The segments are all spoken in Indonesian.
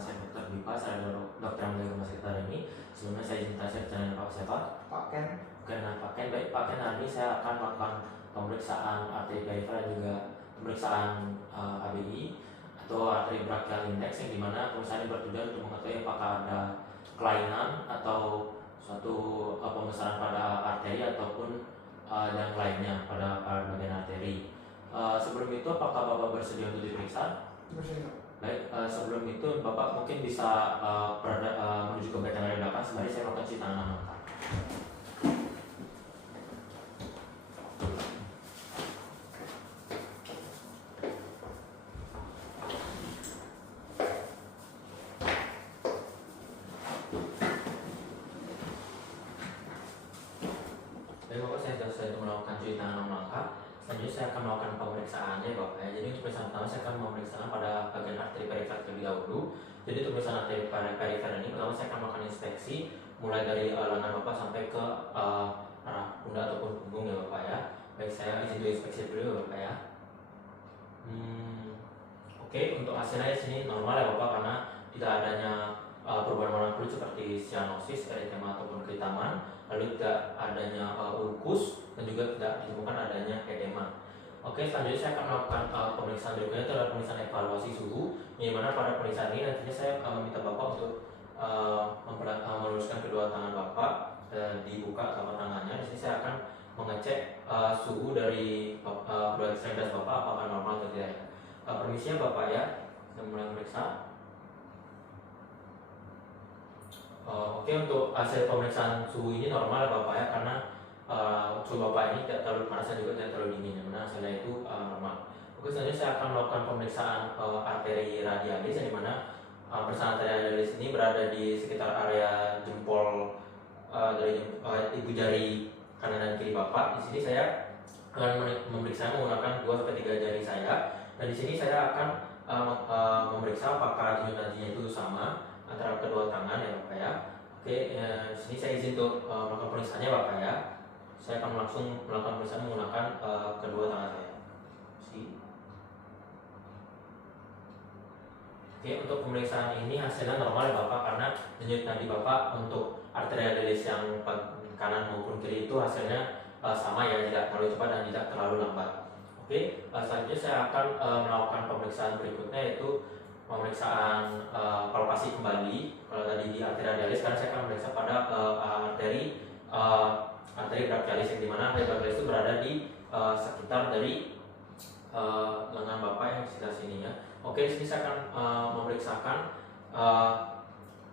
saya Dr. Dipa, saya dokter yang rumah sakit hari ini. Sebelumnya saya izin tanya dengan Pak siapa? Pak Ken. Oke, nah Pak Ken, baik Pak Ken, hari ini saya akan melakukan pemeriksaan arteri perifer dan juga pemeriksaan ABI atau arteri brachial index, yang dimana pemeriksaan ini bertujuan untuk mengetahui apakah ada kelainan atau suatu pembesaran pada arteri ataupun yang lainnya pada bagian arteri. Sebelum itu, apakah Bapak bersedia untuk diperiksa? Bersedia. Baik, sebelum itu Bapak mungkin bisa menuju ke bagian area belakang sembari saya melakukan cuci tangan lengkap. Baik Bapak, saya sudah selesai melakukan cuci tangan lengkap. Selanjutnya saya akan melakukan pemeriksaannya Bapak ya. Jadi untuk pemeriksaan pertama saya akan memeriksa pada bagian arteri perifer terlebih dahulu. Jadi untuk pemeriksaan arteri perifer ini pertama saya akan melakukan inspeksi mulai dari lengan Bapak sampai ke arah pundak ataupun punggung ya Bapak ya. Baik, saya izin untuk inspeksi dulu ya Bapak ya. Oke, untuk hasilnya di sini normal ya Bapak, karena tidak adanya perubahan warna kulit seperti cyanosis, eritema ataupun kehitaman, lalu tidak adanya ulkus dan juga tidak ditemukan adanya edema. Oke, selanjutnya saya akan melakukan pemeriksaan berikutnya, itu adalah pemeriksaan evaluasi suhu, di mana pada pemeriksaan ini nantinya saya meminta Bapak untuk meluruskan kedua tangan Bapak, dibuka telapak tangannya. Di sini saya akan mengecek suhu dari kedua ekstremitas Bapak apakah normal atau tidak. Permisinya Bapak ya, saya mulai memeriksa. Oke, untuk hasil pemeriksaan suhu ini normal ya Bapak ya, karena suhu Bapak ini tidak terlalu panas dan juga tidak terlalu dingin, nah hasilnya itu normal. Oke, selanjutnya saya akan melakukan pemeriksaan arteri radialis, yang dimana pemeriksaan arteri radialis ini berada di sekitar area jempol dari ibu jari kanan dan kiri Bapak. Di sini saya akan memeriksa menggunakan 2-3 jari saya, dan di sini saya akan memeriksa apakah denyut nadinya itu sama antara kedua tangan ya Bapak ya. Oke, di sini saya izin untuk melakukan pemeriksaannya Bapak ya. Saya akan langsung melakukan pemeriksaan menggunakan kedua tangan saya. Oke, untuk pemeriksaan ini hasilnya normal ya Bapak, karena denyut nadi Bapak untuk arteri radialis yang kanan maupun kiri itu hasilnya sama ya, tidak terlalu cepat dan tidak terlalu lambat. Oke, selanjutnya saya akan melakukan pemeriksaan berikutnya, yaitu pemeriksaan palpasi kembali. Kalau tadi di arteri radialis, karena saya akan memeriksa pada arteri brachialis, yang dimana arteri brachialis itu berada di sekitar dari lengan Bapak yang sekitar sini ya. Oke, di sini saya akan memeriksakan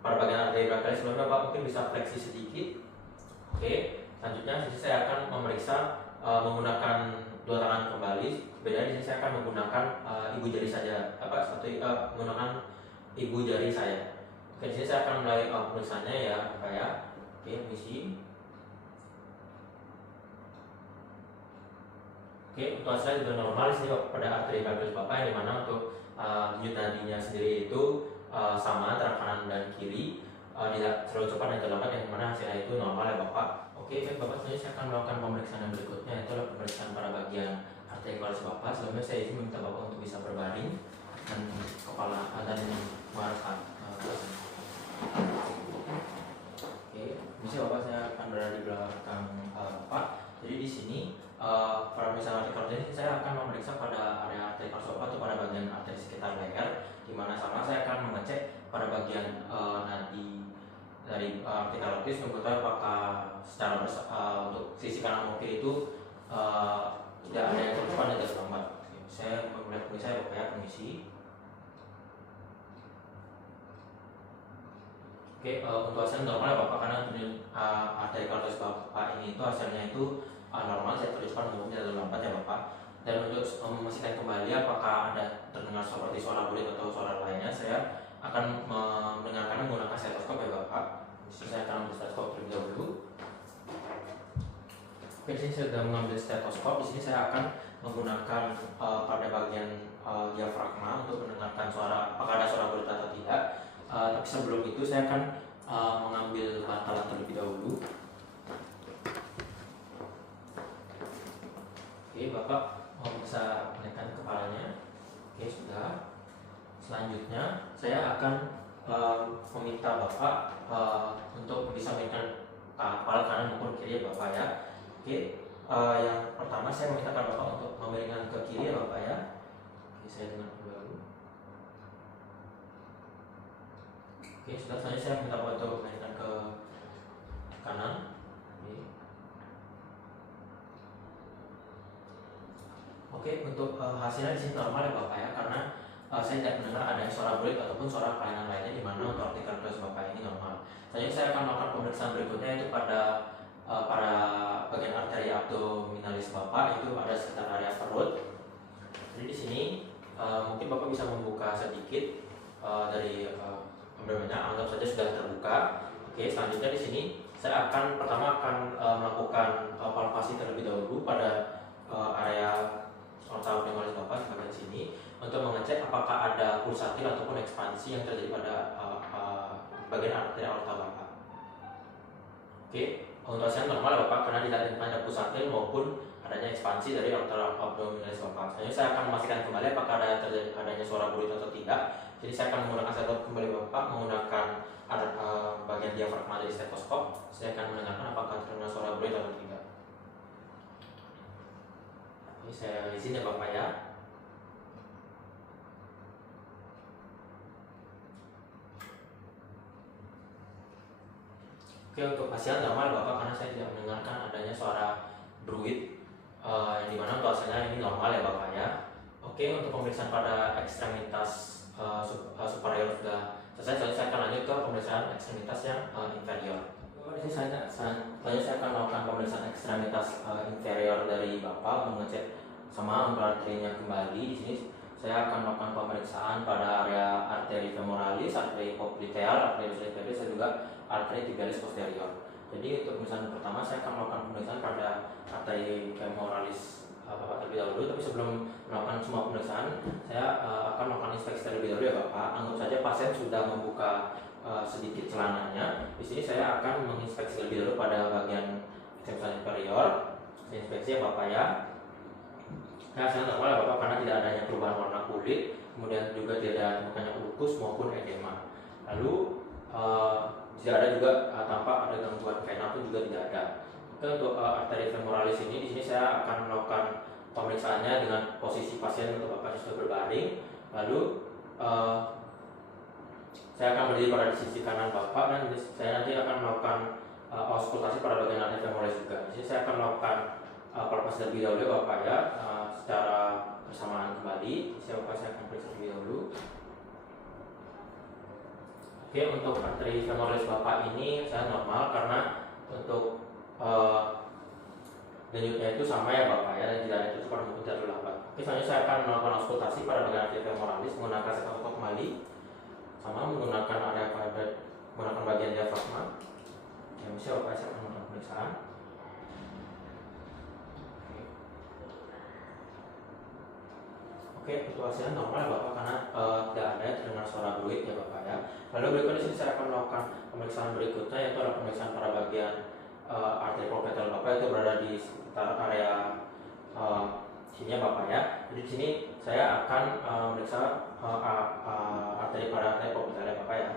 pada bagian arteri brachialis. Sebelumnya Bapak mungkin bisa fleksi sedikit. Oke, selanjutnya di sini saya akan memeriksa menggunakan dua tangan kembali. Beda di sini saya akan menggunakan ibu jari saja, menggunakan ibu jari saya. Oke, di sini saya akan mulai pemeriksaannya ya Bapak ya. Oke, misi. Oke, untuk hasilnya juga normal di sini pada arteri brachialis Bapak, yang dimana untuk denyut nadinya sendiri itu sama antara kanan dan kiri, tidak terlalu cepat dan terlalu lambat, yang dimana hasilnya itu normal ya Bapak. Oke, baik Bapak, selanjutnya saya akan melakukan pemeriksaan yang berikutnya, yaitu adalah pemeriksaan pada bagian arteri vagus Bapak. Sebelumnya saya izin meminta Bapak untuk bisa berbaring dan kepala dan mengarahkan Oke, bisa Bapak, saya akan berada di belakang Bapak. Jadi di sini pada pemeriksaan arteri vagus ini saya akan memeriksa pada area arteri vagus Bapak atau pada bagian arteri sekitar leher, di mana sama saya akan mengecek pada bagian nadi dari arteriotis untuk mengetahui apakah secara untuk sisi kanan maupun kiri itu tidak ada yang tercepat dan terlambat. Saya memulai periksa ya Bapak ya, permisi. Oke, untuk hasilnya normal ya Bapak, karena arteri vagus Bapak ini itu hasilnya itu normal, tidak terlalu cepat maupun tidak terlalu lambat ya Bapak. Dan untuk memastikan kembali apakah ada terdengar seperti suara kulit atau suara lainnya, saya akan mendengarkan menggunakan stetoskop ya Bapak. Jadi saya akan ambil stetoskop terlebih dahulu. Oke, di sini saya sudah mengambil stetoskop. Di sini saya akan menggunakan pada bagian diafragma untuk mendengarkan suara, apakah ada suara kulit atau tidak. Tapi sebelum itu saya akan mengambil bantalan terlebih dahulu. Oke, Bapak bisa menekan kepalanya. Oke, sudah. Selanjutnya saya akan meminta Bapak untuk bisa memberikan kepala kanan maupun kiri Bapak ya. Oke, yang pertama saya memintakan Bapak untuk memberikan ke kiri ya Bapak ya. Oke, saya dengar dulu. Oke, sudah saya minta Bapak untuk memberikan ke kanan. Oke, untuk hasilnya di sini normal ya Bapak ya, karena saya tidak mendengar adanya suara berit ataupun suara kelainan lainnya di mana untuk artikel kelas Bapak ini normal. Selanjutnya saya akan melakukan pemeriksaan berikutnya yaitu pada bagian arteri abdominalis Bapak, itu ada sekitar area perut. Jadi di sini mungkin Bapak bisa membuka sedikit dari pemberiannya, anggap saja sudah terbuka. Oke, selanjutnya di sini saya pertama akan melakukan palpasi terlebih dahulu pada area aorta abdominalis Bapak di bagian sini untuk mengecek apakah ada pulsatil ataupun ekspansi yang terjadi pada bagian arteri aorta Bapak. Oke, untuk hasilnya normal Bapak karena tidak ada pulsatil maupun adanya ekspansi dari aorta abdominalis Bapak. Selanjutnya saya akan memastikan kembali apakah adanya suara berit atau tidak. Jadi saya akan menggunakan stetoskop kembali Bapak, menggunakan bagian diafragma dari stetoskop. Saya akan mendengarkan apakah terdengar suara berit atau tidak. Ini saya izin ya Bapak ya. Oke, untuk hasil normal Bapak karena saya tidak mendengarkan adanya suara bruit yang dimana untuk hasilnya ini normal ya Bapak ya. Oke, untuk pemeriksaan pada ekstremitas superior sudah selesai. Saya akan lanjut ke pemeriksaan ekstremitas yang inferior. Di sini saya akan melakukan pemeriksaan ekstremitas inferior dari Bapak, mengecek sama arterinya kembali. Di sini saya akan melakukan pemeriksaan pada area arteri femoralis, arteri popliteal, arteri dorsiflex dan juga arteri tibialis posterior. Jadi untuk pemeriksaan pertama saya akan melakukan pemeriksaan pada arteri femoralis Bapak terlebih dahulu. Tapi sebelum melakukan semua pemeriksaan, saya akan melakukan inspeksi terlebih dahulu ya Bapak. Anggap saja pasien sudah membuka sedikit celananya. Di sini saya akan menginspeksi terlebih dahulu pada bagian ekstremitas inferior. Saya inspeksi ya Bapak ya. Nah, hasilnya normal ya Bapak karena tidak adanya perubahan warna kulit, kemudian juga tidak ada temukannya ulkus maupun edema. Lalu tidak ada juga tampak ada gangguan vena pun juga tidak ada. Oke, untuk arteri femoralis ini di sini saya akan melakukan pemeriksaannya dengan posisi pasien untuk Bapak sudah berbaring. Lalu saya akan berdiri pada sisi kanan Bapak dan saya nanti akan melakukan auskultasi pada bagian arteri femoralis juga. Di sini saya akan melakukan palpasi terlebih dahulu Bapak ya, secara bersamaan kembali. Saya akan periksa terlebih dahulu. Oke, untuk arteri femoralis Bapak ini saya normal karena untuk denyutnya itu sama ya Bapak ya, dan tidak ada itu cepat maupun tidak lambat. Oke, selanjutnya saya akan melakukan auskultasi pada bagian arteri femoralis menggunakan stetoskop kembali, sama menggunakan bagian diafragma. Ya, bisa Bapak saya akan melakukan pemeriksaan. Oke, untuk hasilnya normal Bapak karena tidak ada terdengar suara bruit ya Bapak ya. Lalu berikutnya di sini saya akan melakukan pemeriksaan berikutnya yaitu adalah pemeriksaan pada bagian arteri popliteal Bapak, itu berada di sekitar area sini ya Bapak ya. Jadi di sini saya akan memeriksa arteri popliteal ya Bapak ya.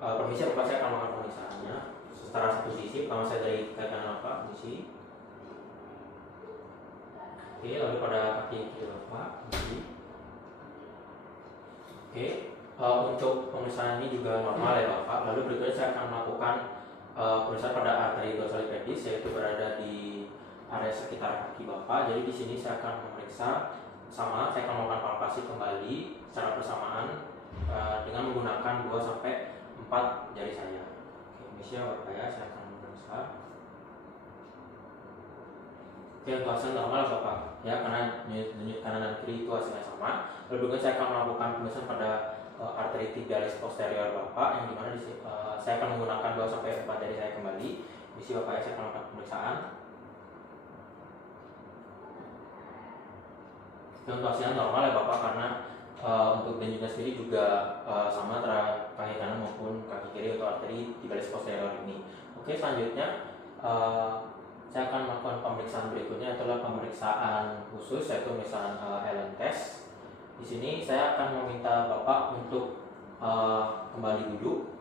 Permisi Bapak, saya akan melakukan pemeriksaannya secara satu sisi. Pertama saya dari kaki kanan Bapak, permisi. Oke, lalu pada kaki kiri Bapak, permisi. Oke, untuk pemeriksaan ini juga normal ya Bapak. Lalu berikutnya saya akan melakukan pemeriksaan pada arteri dorsiflex yaitu berada di area sekitar kaki Bapak. Jadi di sini saya akan memeriksa saya akan melakukan palpasi kembali secara bersamaan dengan menggunakan 2 sampai 4 jari saya. Oke, bisa Bapak ya, saya akan memeriksa. Oke, untuk hasil normal Bapak ya, karena denyut kanan dan kiri itu hasilnya sama. Lalu berikutnya saya akan melakukan pemeriksaan pada arteri tibialis posterior Bapak, yang dimana saya akan menggunakan 2 sampai 4 jari saya kembali. Misi Bapak ya, saya akan melakukan pemeriksaan. Oke, untuk hasilnya normal ya Bapak karena untuk denyutnya sendiri juga sama antara kaki kanan maupun kaki kiri untuk arteri tibialis posterior ini. Oke, selanjutnya saya akan melakukan pemeriksaan berikutnya adalah pemeriksaan khusus yaitu pemeriksaan Allen test. Di sini saya akan meminta Bapak untuk kembali duduk.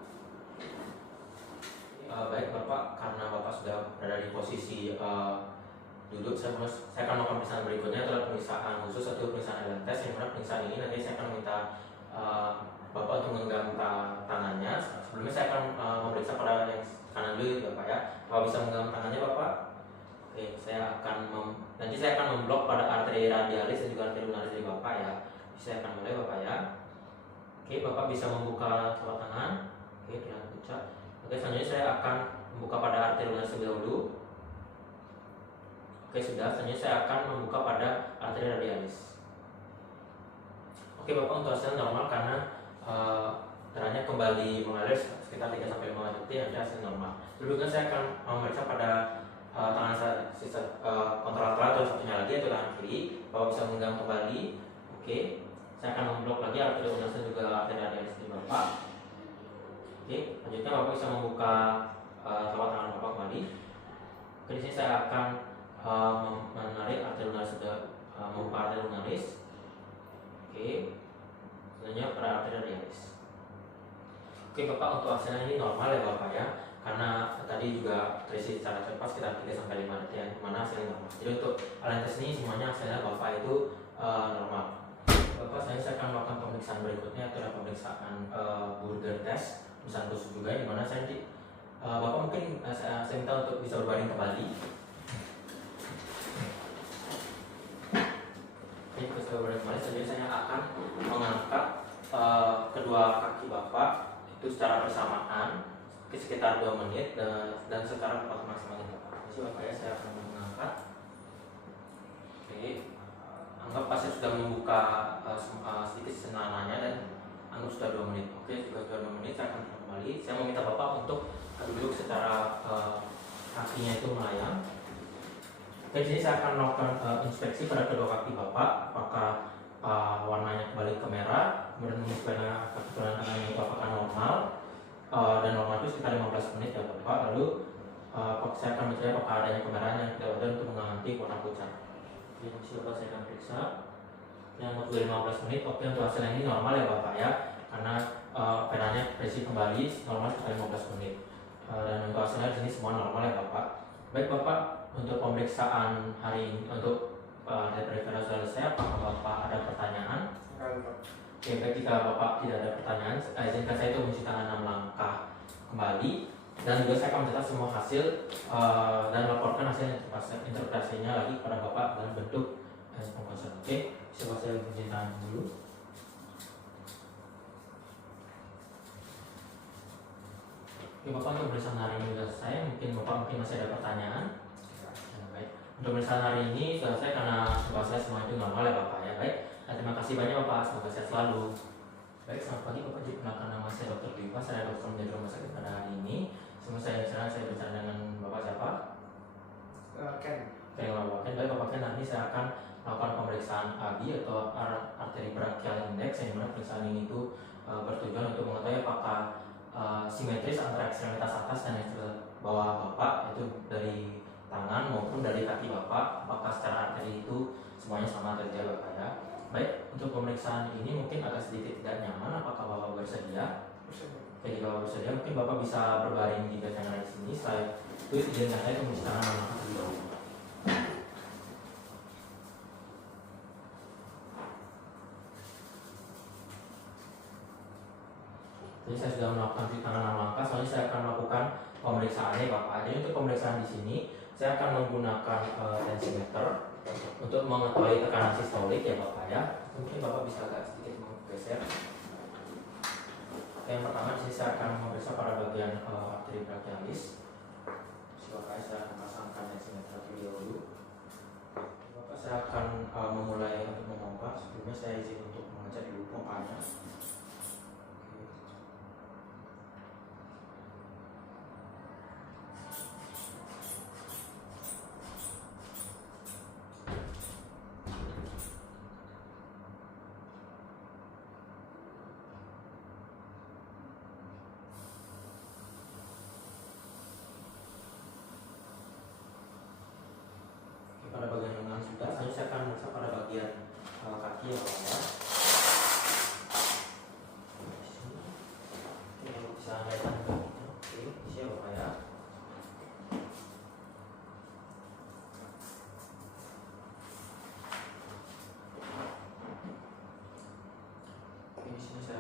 Baik Bapak, karena Bapak sudah berada di posisi duduk, saya akan melakukan pemeriksaan berikutnya adalah pemeriksaan khusus atau pemeriksaan alien test. Yang mana pemeriksaan ini nanti saya akan meminta Bapak untuk menggenggam tangannya. Sebelumnya saya akan memeriksa pada yang kanan dulu ya Bapak ya. Bapak bisa menggenggam tangannya Bapak. Oke, nanti saya akan memblok pada arteri radialis dan juga arteri lunaris dari Bapak ya. Saya akan mulai Bapak ya. Oke, Bapak bisa membuka telapak tangan. Oke, dengan pucat. Oke, selanjutnya saya akan membuka pada arteri lunaris terlebih dahulu. Oke, sudah. Selanjutnya saya akan membuka pada arteri radialis. Oke Bapak, untuk hasil normal karena darahnya kembali mengalir sekitar 3-5 detik, nanti hasil normal. Dulu saya akan memeriksa pada tangan saya, kontrol alat atau satunya lagi yaitu tangan kiri. Bapak bisa menggenggam kembali. Oke, saya akan memblok lagi arteri lunaris dan juga arteri radialis di Bapak. Oke, selanjutnya Bapak bisa membuka telapak tangan Bapak kembali. Oke, di sini saya akan menarik arteri lunaris, membuka arteri lunaris. Oke, selanjutnya pada arteri radialis. Oke Bapak, untuk hasilnya ini normal ya Bapak ya, karena tadi juga terisi secara cepat sekitar 3-5 detik yang mana hasilnya normal. Jadi untuk alien test ini semuanya hasilnya Bapak itu normal. Bapak, saya akan melakukan pemeriksaan berikutnya adalah pemeriksaan Burger test, pemeriksaan khusus juga, di mana Bapak mungkin saya minta untuk bisa berbaring kembali. Jadi saya akan mengangkat kedua kaki Bapak itu secara bersamaan sekitar 2 menit dan secara maksimal Bapak. Jadi Bapak ya, saya akan mengangkat. Oke, anggap pasien sudah membuka sedikit senananya dan anggap sudah 2 menit. Oke, jika sudah 2 menit saya akan kembali. Saya meminta Bapak untuk duduk secara kakinya itu melayang. Oke, di sini saya akan melakukan inspeksi pada kedua kaki Bapak, apakah warnanya kembali ke merah, kemudian pada kaki kanan itu apakah normal, dan normal itu sekitar 15 menit ya Bapak. Lalu saya akan mencari apakah adanya kemerahan yang tidak wajar untuk mengganti warna pucat. Jadi Bapak, saya akan periksa yang waktu 15 menit. Oke, untuk hasilnya ini normal ya Bapak ya, karena penanya berisi kembali normal sekitar 15 menit. Dan untuk hasilnya di sini semua normal ya Bapak. Baik Bapak, untuk pemeriksaan hari ini untuk dari saya, apakah Bapak ada pertanyaan? Oke, baik, jika Bapak tidak ada pertanyaan, izinkan saya itu mencuci tangan 6 langkah kembali, dan juga saya akan mencatat semua hasil dan laporkan hasil interpretasinya lagi kepada Bapak dalam bentuk pengkosan. Oke, coba saya mencuci tangan dulu. Oke Bapak, untuk pemeriksaan hari ini sudah selesai. Mungkin masih ada pertanyaan. Baik, untuk pemeriksaan hari ini sudah selesai karena saya semua itu normal ya Bapak ya. Baik, terima kasih banyak Bapak, semoga sehat selalu. Baik, selamat pagi Bapak, perkenalkan nama saya Dr. Diva, saya dokter menjaga rumah sakit pada hari ini. Semua saya bicara dengan Bapak siapa? Ken. Bapak Ken. Baik Bapak Ken, nanti saya akan melakukan pemeriksaan ABI atau arteri brachial index, yang mana pemeriksaan ini itu bertujuan untuk mengetahui apakah simetris antara ekstremitas atas dan ekstremitas bawah Bapak, itu dari tangan maupun dari kaki Bapak, apakah secara arteri itu semuanya sama terjaga Bapak ya. Baik, untuk pemeriksaan ini mungkin agak sedikit tidak nyaman, apakah Bapak bersedia? Oke, jika Bapak bersedia mungkin Bapak bisa berbaring di belakang di sini. Setelah itu izinkan saya mencuci tangan terlebih dahulu. Jadi saya sudah melakukan cuci tangan 6 langkah, soalnya saya akan melakukan pemeriksaannya Bapak. Jadi untuk pemeriksaan di sini saya akan menggunakan tensimeter untuk mengetahui tekanan sistolik ya Bapak ya. Mungkin Bapak bisa agak sedikit menggeser. Yang pertama di sini saya akan memeriksa pada bagian arteri brachialis. Bapak, saya akan pasangkan tensimeter terlebih dahulu. Bapak, saya akan memulai untuk memompa. Sebelumnya saya izin untuk mengecek dulu pompanya. Pada bagian lengan sudah, saya akan memeriksa pada bagian kaki ya Pak ya.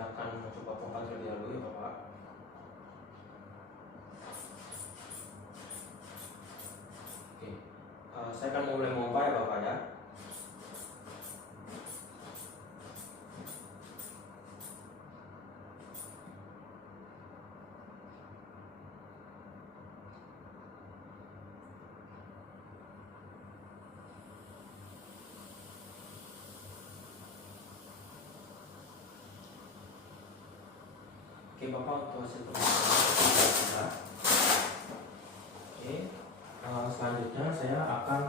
saya akan mencoba pompa terlebih dahulu ya Bapak. Oke, saya akan mulai memompa ya Bapak ya. Oke Bapak, untuk hasil pemeriksaan. Oke, selanjutnya saya akan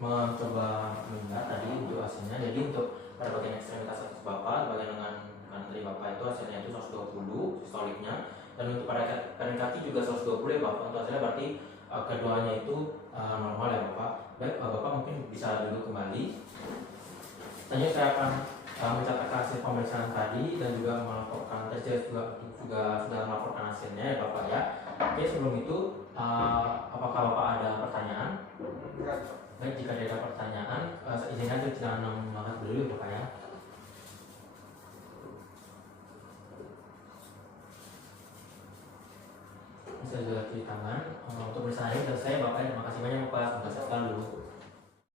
mencoba melihat tadi untuk hasilnya. Jadi untuk pada bagian ekstremitas atas Bapak, bagian lengan kanan dari Bapak itu hasilnya itu 120 sistoliknya, dan untuk pada kaki juga 120 ya Bapak. Untuk hasilnya berarti keduanya itu normal ya Bapak. Baik, Bapak mungkin bisa duduk kembali. Selanjutnya saya akan mencatat hasil pemeriksaan tadi dan juga melaporkan juga sudah melaporkan hasilnya ya Bapak ya. Oke, sebelum itu apakah Bapak ada pertanyaan? Baik, jika ada pertanyaan, izinkan kita mengangkat dulu ya Bapak ya. Saya sudah cuci tangan. Untuk pemeriksaan ini selesai Bapak. Terima kasih banyak Bapak. Semoga sehat selalu.